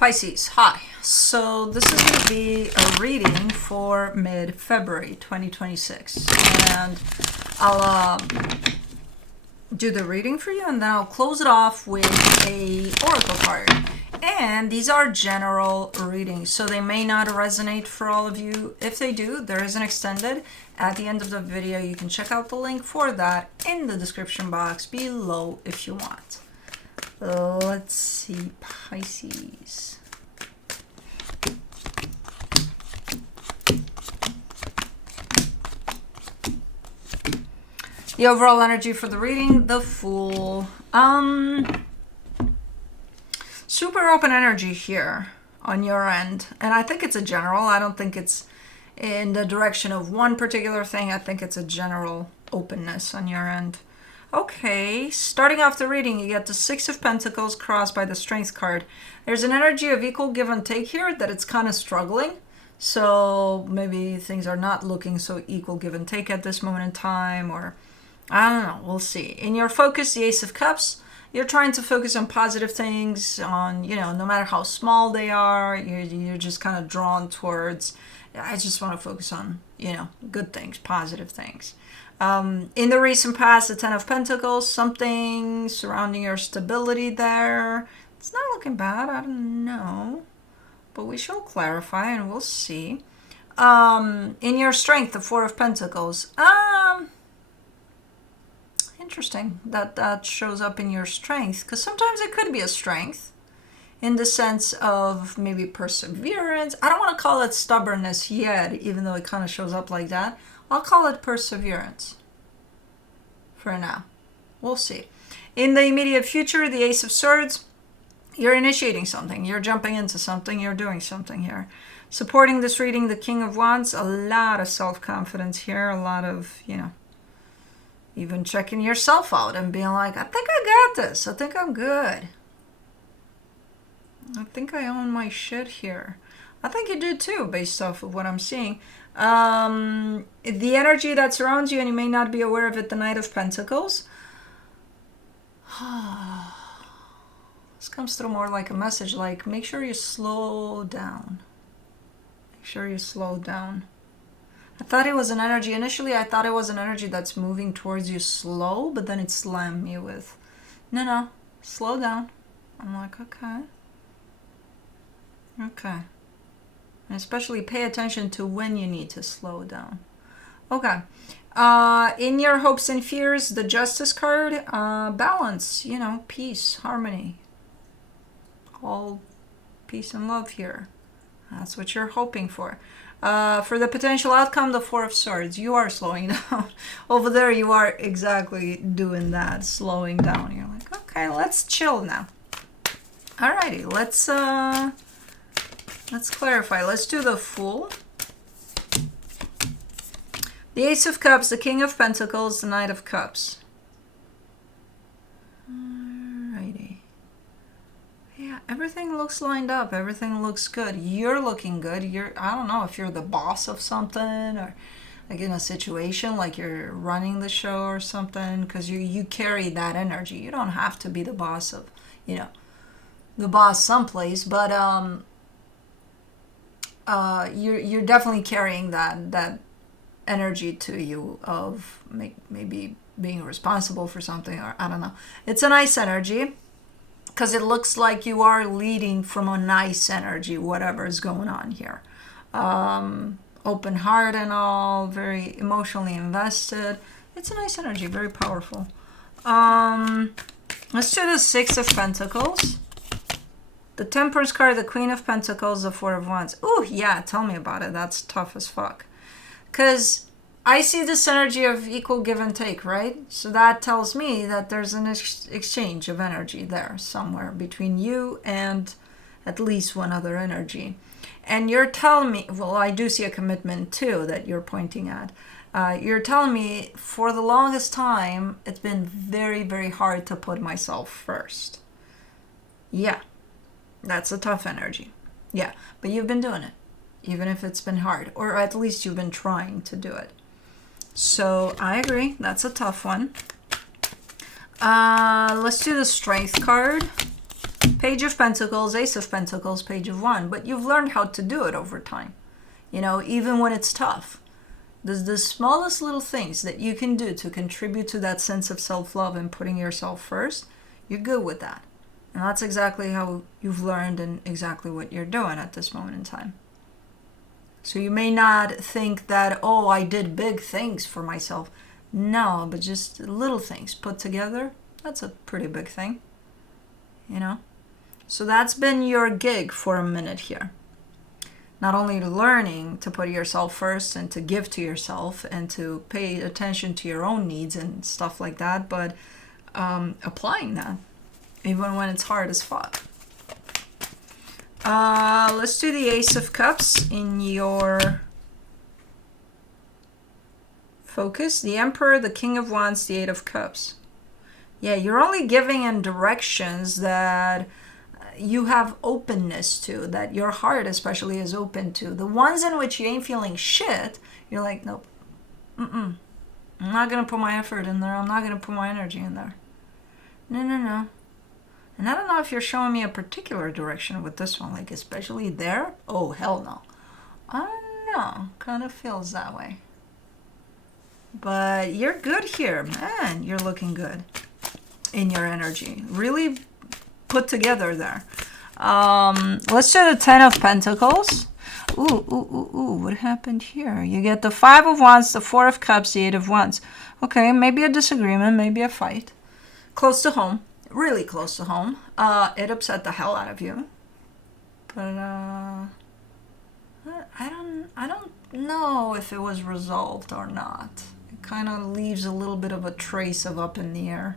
Pisces, hi. So this is going to be a reading for mid-February 2026. And I'll do the reading for you, and then I'll close it off with a oracle card. And these are general readings, so they may not resonate for all of you. If they do, there is an extended at the end of the video. You can check out the link for that in the description box below if you want. Let's see, Pisces. The overall energy for the reading, the Fool. Super open energy here on your end. And I think it's a general. I don't think it's in the direction of one particular thing. I think it's a general openness on your end. Okay, starting off the reading, you get the Six of Pentacles crossed by the Strength card. There's an energy of equal give and take here, that it's kind of struggling. So maybe things are not looking so equal give and take at this moment in time, or I don't know, we'll see. In your focus, the Ace of Cups, you're trying to focus on positive things, on, no matter how small they are, you're just kind of drawn towards, I just want to focus on, good things, positive things. In the recent past, the Ten of Pentacles, something surrounding your stability there. It's not looking bad, I don't know. But we shall clarify and we'll see. In your strength, the Four of Pentacles. Interesting that shows up in your strength. Because sometimes it could be a strength. In the sense of maybe perseverance. I don't want to call it stubbornness yet, even though it kind of shows up like that. I'll call it perseverance for now. We'll see. In the immediate future, the Ace of Swords, you're initiating something. You're jumping into something. You're doing something here. Supporting this reading, the King of Wands, a lot of self-confidence here. A lot of, even checking yourself out and being like, I think I got this. I think I'm good. I think I own my shit here. I think you do too, based off of what I'm seeing. The energy that surrounds you, and you may not be aware of it, the Knight of Pentacles. This comes through more like a message, like make sure you slow down. Make sure you slow down. I thought it was an energy, initially I thought it was an energy that's moving towards you slow, but then it slammed me with, no, slow down. I'm like, okay. And especially pay attention to when you need to slow down. Okay. In your hopes and fears, the Justice card, balance, peace, harmony. All peace and love here. That's what you're hoping for. For the potential outcome, the Four of Swords. You are slowing down. Over there, you are exactly doing that, slowing down. You're like, okay, let's chill now. Alrighty, let's clarify. Let's do the Fool. The Ace of Cups, the King of Pentacles, the Knight of Cups. Alrighty. Yeah, everything looks lined up. Everything looks good. You're looking good. I don't know if you're the boss of something, or like in a situation like you're running the show or something, because you carry that energy. You don't have to be the boss of, the boss someplace, but you're definitely carrying that energy to you of maybe being responsible for something, or I don't know. It's a nice energy because it looks like you are leading from a nice energy, whatever is going on here. Open heart and all, very emotionally invested. It's a nice energy, very powerful. Let's do the Six of Pentacles. The Temperance card, the Queen of Pentacles, the Four of Wands. Ooh, yeah, tell me about it. That's tough as fuck. Because I see this energy of equal give and take, right? So that tells me that there's an exchange of energy there somewhere between you and at least one other energy. And you're telling me, well, I do see a commitment too that you're pointing at. You're telling me for the longest time, it's been very, very hard to put myself first. Yeah. That's a tough energy. Yeah, but you've been doing it, even if it's been hard, or at least you've been trying to do it. So I agree. That's a tough one. Let's do the Strength card. Page of Pentacles, Ace of Pentacles, Page of Wands. But you've learned how to do it over time. You know, even when it's tough. There's the smallest little things that you can do to contribute to that sense of self-love and putting yourself first. You're good with that. And that's exactly how you've learned and exactly what you're doing at this moment in time. So you may not think that, oh, I did big things for myself. No, but just little things put together, that's a pretty big thing, you know? So that's been your gig for a minute here. Not only learning to put yourself first and to give to yourself and to pay attention to your own needs and stuff like that, but applying that, even when it's hard as fuck. Let's do the Ace of Cups in your focus. The Emperor, the King of Wands, the Eight of Cups. Yeah, you're only giving in directions that you have openness to, that your heart especially is open to. The ones in which you ain't feeling shit, you're like, nope, I'm not going to put my effort in there. I'm not going to put my energy in there. No. And I don't know if you're showing me a particular direction with this one, like especially there. Oh, hell no. I don't know. Kind of feels that way. But you're good here. Man, you're looking good in your energy. Really put together there. Let's do the Ten of Pentacles. Ooh, what happened here? You get the Five of Wands, the Four of Cups, the Eight of Wands. Okay, maybe a disagreement, maybe a fight. Close to home. Really close to home. It upset the hell out of you. But I don't know if it was resolved or not. It kind of leaves a little bit of a trace of up in the air.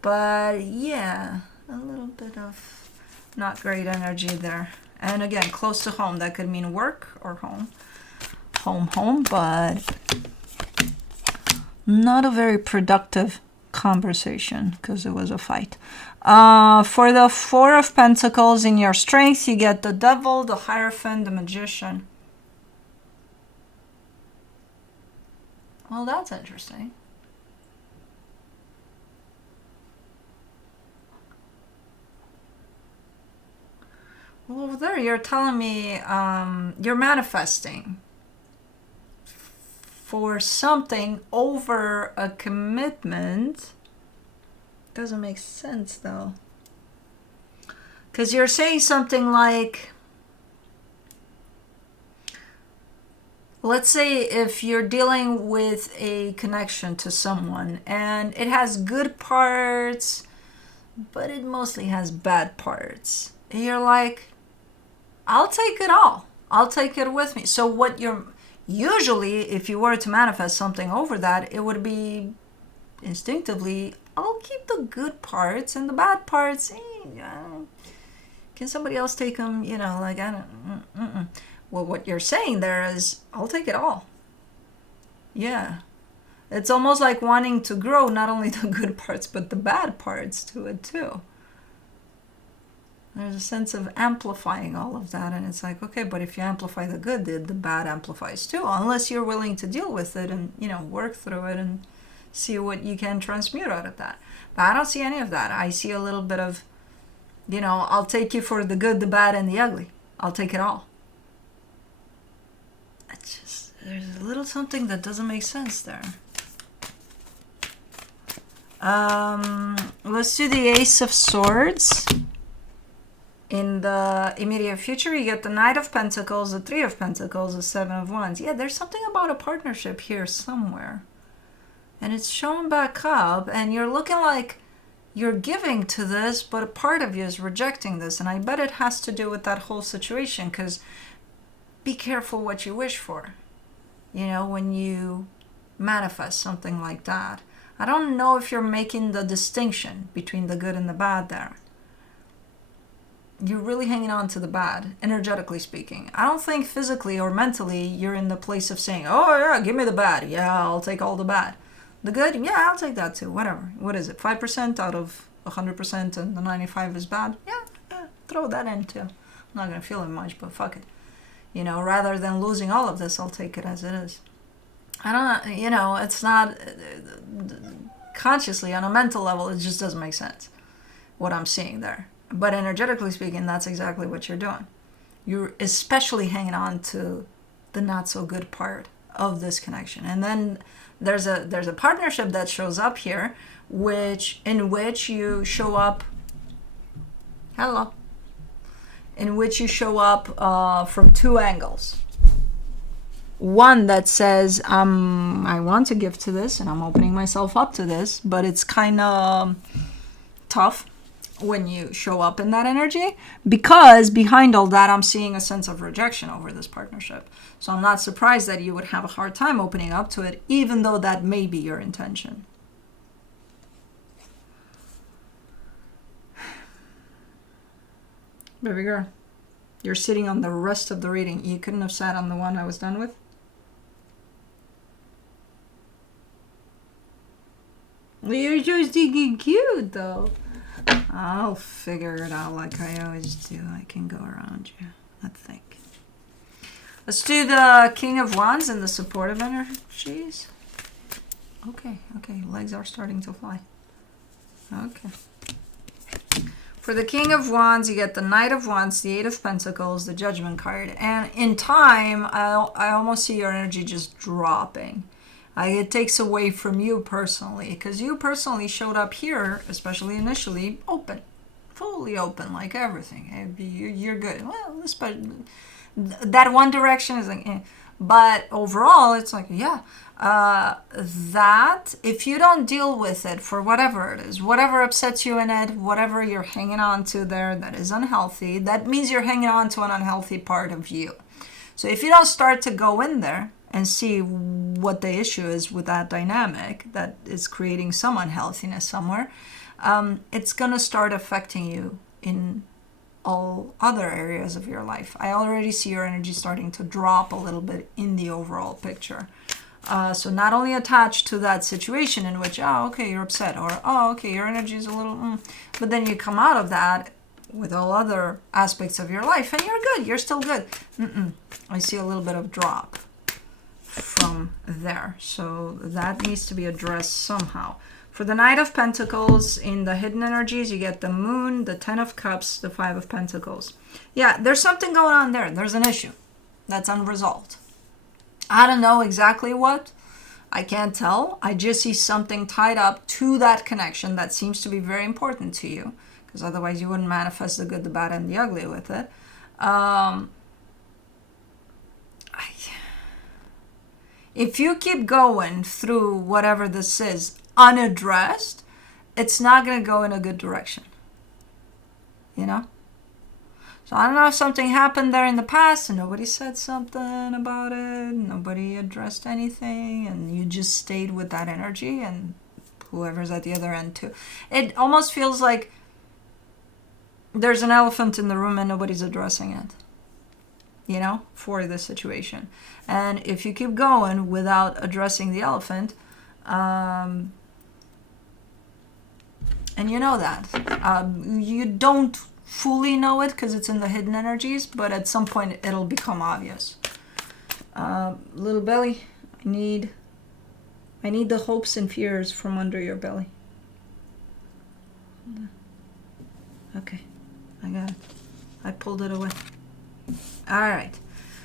But yeah, a little bit of not great energy there. And again, close to home. That could mean work or home. Home, but not a very productive conversation because it was a fight. For the Four of Pentacles in your strength, you get the Devil, the Hierophant, the Magician. Well, that's interesting. Well, over there, you're telling me you're manifesting for something over a commitment. Doesn't make sense, though. Because you're saying something like, let's say if you're dealing with a connection to someone and it has good parts, but it mostly has bad parts. And you're like, I'll take it all. I'll take it with me. So what you're usually, if you were to manifest something over that, it would be instinctively, I'll keep the good parts and the bad parts. Can somebody else take them? You know, like, I don't. Well, what you're saying there is, I'll take it all. Yeah. It's almost like wanting to grow not only the good parts, but the bad parts to it too. There's a sense of amplifying all of that. And it's like, okay, but if you amplify the good, the bad amplifies too. Unless you're willing to deal with it and, you know, work through it and see what you can transmute out of that. But I don't see any of that. I see a little bit of, you know, I'll take you for the good, the bad, and the ugly. I'll take it all. It's just, there's a little something that doesn't make sense there. Let's do the Ace of Swords. In the immediate future, you get the Knight of Pentacles, the Three of Pentacles, the Seven of Wands. Yeah, there's something about a partnership here somewhere. And it's showing back up, and you're looking like you're giving to this, but a part of you is rejecting this. And I bet it has to do with that whole situation, because be careful what you wish for. You know, when you manifest something like that. I don't know if you're making the distinction between the good and the bad there. You're really hanging on to the bad, energetically speaking. I don't think physically or mentally you're in the place of saying, oh yeah, give me the bad. Yeah, I'll take all the bad. The good, yeah, I'll take that too. Whatever. What is it? 5% out of 100% and the 95 is bad? Yeah, throw that in too. I'm not going to feel it much, but fuck it. You know, rather than losing all of this, I'll take it as it is. I don't, you know, it's not consciously on a mental level, it just doesn't make sense what I'm seeing there. But energetically speaking, that's exactly what you're doing. You're especially hanging on to the not so good part of this connection. And then there's a partnership that shows up here, in which you show up from two angles. One that says, I want to give to this and I'm opening myself up to this, but it's kind of tough when you show up in that energy, because behind all that I'm seeing a sense of rejection over this partnership. So I'm not surprised that you would have a hard time opening up to it, even though that may be your intention. Baby girl, you're sitting on the rest of the reading. You couldn't have sat on the one I was done with? You're just thinking cute, though. I'll figure it out like I always do. I can go around you, I think. Let's do the King of Wands and the supportive energies. Okay. Legs are starting to fly. Okay. For the King of Wands, you get the Knight of Wands, the Eight of Pentacles, the Judgment card. And in time, I almost see your energy just dropping. It takes away from you personally, because you personally showed up here, especially initially, open, fully open, like everything. You're good. Well, that one direction is like, but overall, it's like, that if you don't deal with it for whatever it is, whatever upsets you in it, whatever you're hanging on to there that is unhealthy, that means you're hanging on to an unhealthy part of you. So if you don't start to go in there and see what the issue is with that dynamic that is creating some unhealthiness somewhere, it's going to start affecting you in all other areas of your life. I already see your energy starting to drop a little bit in the overall picture. So not only attached to that situation in which, you're upset, or, your energy is a little, but then you come out of that with all other aspects of your life and you're good, you're still good. I see a little bit of drop from there. So that needs to be addressed somehow. For the Knight of Pentacles, in the hidden energies, you get the Moon, the Ten of Cups, the Five of Pentacles. Yeah, there's something going on there. There's an issue that's unresolved. I don't know exactly what. I can't tell. I just see something tied up to that connection that seems to be very important to you, because otherwise you wouldn't manifest the good, the bad, and the ugly with it. If you keep going through whatever this is unaddressed, it's not going to go in a good direction. You know? So I don't know if something happened there in the past and nobody said something about it, nobody addressed anything, and you just stayed with that energy, and whoever's at the other end too. It almost feels like there's an elephant in the room and nobody's addressing it, you know, for this situation. And if you keep going without addressing the elephant, and you know that, you don't fully know it because it's in the hidden energies, but at some point it'll become obvious. Little belly, I need the hopes and fears from under your belly. Okay, I got it. I pulled it away. All right.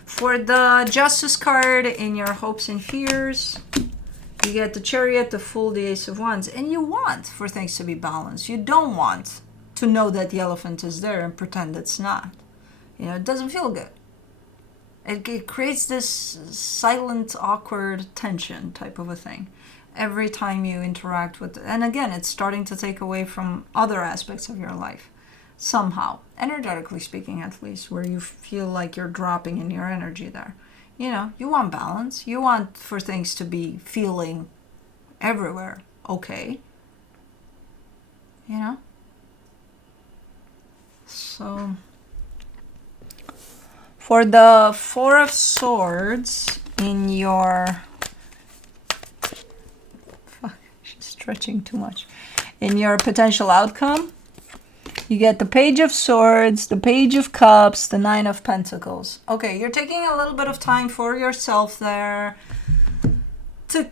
For the Justice card in your hopes and fears, you get the Chariot, the Fool, the Ace of Wands, and you want for things to be balanced. You don't want to know that the elephant is there and pretend it's not. You know, it doesn't feel good. It creates this silent, awkward tension type of a thing every time you interact with it. And again, it's starting to take away from other aspects of your life somehow, energetically speaking at least, where you feel like you're dropping in your energy there. You know, you want balance. You want for things to be feeling everywhere okay. You know? So, for the Four of Swords in your... she's stretching too much. In your potential outcome, you get the Page of Swords, the Page of Cups, the Nine of Pentacles. Okay, you're taking a little bit of time for yourself there to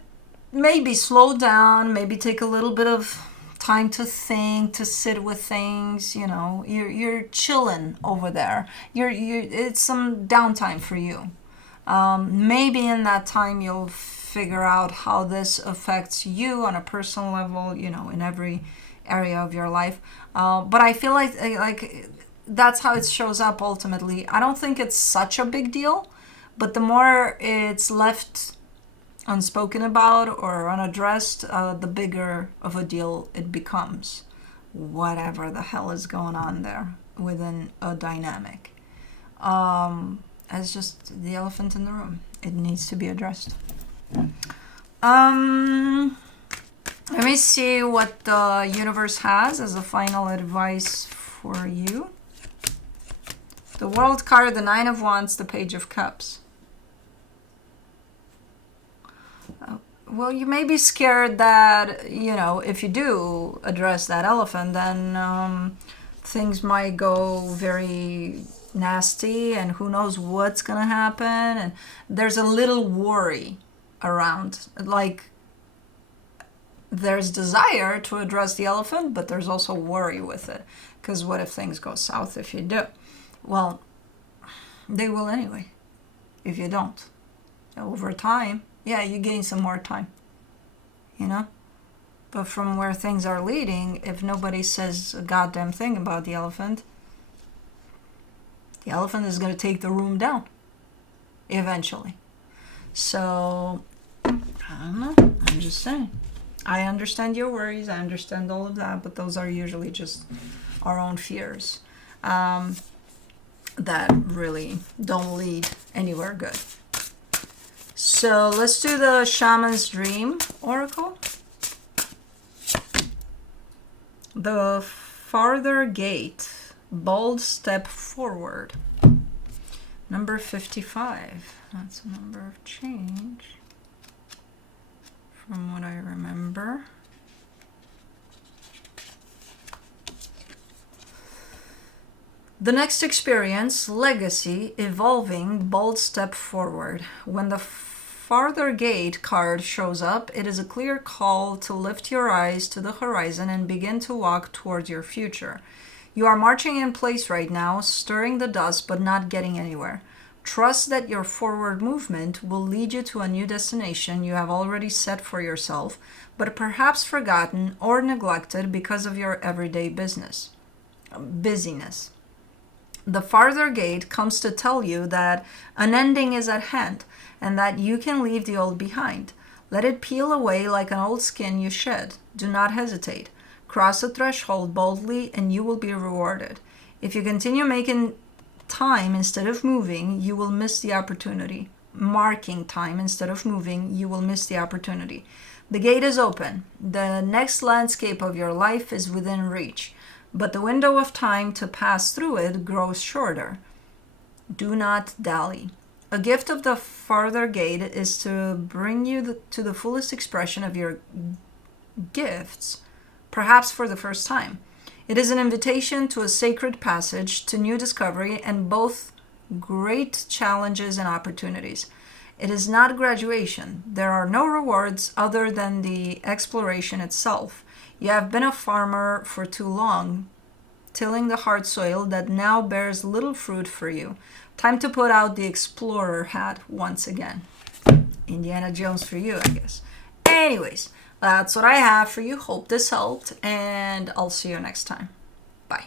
maybe slow down, maybe take a little bit of time to think, to sit with things. You know, you're chilling over there. It's some downtime for you. Maybe in that time you'll figure out how this affects you on a personal level, you know, in every area of your life. But I feel like that's how it shows up ultimately. I don't think it's such a big deal, but the more it's left unspoken about or unaddressed, the bigger of a deal it becomes. Whatever the hell is going on there within a dynamic. It's just the elephant in the room. It needs to be addressed. Let me see what the universe has as a final advice for you. The World card, the Nine of Wands, the Page of Cups. Well, you may be scared that, you know, if you do address that elephant, then things might go very nasty and who knows what's gonna happen. And there's a little worry around. Like, there's desire to address the elephant, but there's also worry with it. Because what if things go south if you do? Well, they will anyway if you don't. Over time, yeah, you gain some more time, you know? But from where things are leading, if nobody says a goddamn thing about the elephant is going to take the room down eventually. So, I don't know. I'm just saying. I understand your worries. I understand all of that, but those are usually just our own fears that really don't lead anywhere good. So let's do the Shaman's Dream Oracle. The farther gate, bold step forward. Number 55. That's a number of change from what I remember. The next experience, legacy, evolving, bold step forward. When the farther gate card shows up, it is a clear call to lift your eyes to the horizon and begin to walk towards your future. You are marching in place right now, stirring the dust but not getting anywhere. Trust that your forward movement will lead you to a new destination you have already set for yourself, but perhaps forgotten or neglected because of your everyday busyness. The farther gate comes to tell you that an ending is at hand and that you can leave the old behind. Let it peel away like an old skin you shed. Do not hesitate. Cross the threshold boldly and you will be rewarded. If you continue making time instead of moving, you will miss the opportunity. Marking time instead of moving, you will miss the opportunity. The gate is open. The next landscape of your life is within reach, but the window of time to pass through it grows shorter. Do not dally. A gift of the farther gate is to bring you to the fullest expression of your gifts, perhaps for the first time. It is an invitation to a sacred passage, to new discovery, and both great challenges and opportunities. It is not graduation. There are no rewards other than the exploration itself. You have been a farmer for too long, tilling the hard soil that now bears little fruit for you. Time to put out the explorer hat once again. Indiana Jones for you, I guess. Anyways, that's what I have for you. Hope this helped, and I'll see you next time. Bye.